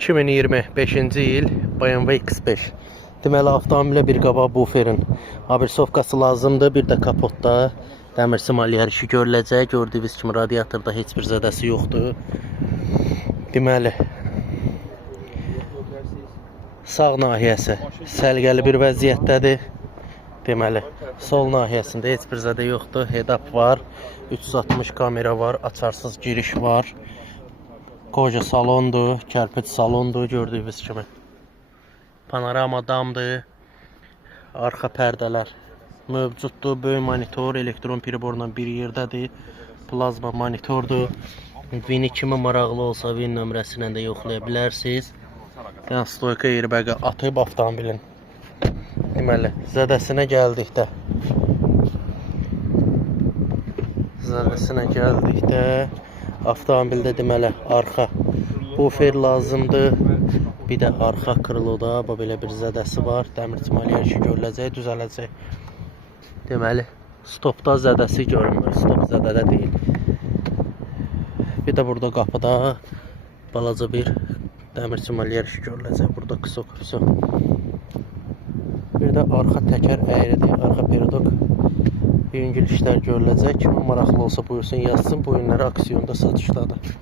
2025-ci il BMW X5. Deməli, avtomobilə bir qabaq buferin abirsovkası lazımdır. Bir də kapotda dəmir simalyer işi görüləcək. Gördüyünüz kimi radiatorda heç bir zədəsi yoxdur. Deməli, sağ nahiyəsi səlqəli bir vəziyyətdədir. Deməli, sol nahiyəsində heç bir zədə yoxdur. Head-up var, 360 kamera var, açarsız giriş var. Koja salondur, kərpic salondur gördüyünüz kimi. Panorama damdır. Arxa pərdələr mövcuddur. Böyük monitor, elektron priborla bir yerdədir. Plazma monitordur. Vini kimi maraqlı olsa Vin nömrəsindən də yoxlaya bilərsiniz. Yəni, stoyka airbağı atıb avtomobilin. Deməli, zədəsinə gəldikdə avtomobildə deməli arxa bufer lazımdır. Bir də arxa krıloda belə bir zədəsi var. Dəmir simalyer işi görüləcək, düzələcək. Deməli, stopda zədəsi görünmür. Stop zədədə deyil. Bir də burada qapıda balaca bir dəmir simalyer işi görüləcək. Burada qısa. Bir də arxa təkər əyridir. Arxa peridok yüngül işlər görüləcək. Kimə maraqlı olsa buyursun yazsın. Bu günləri aksiyonda satışdadır.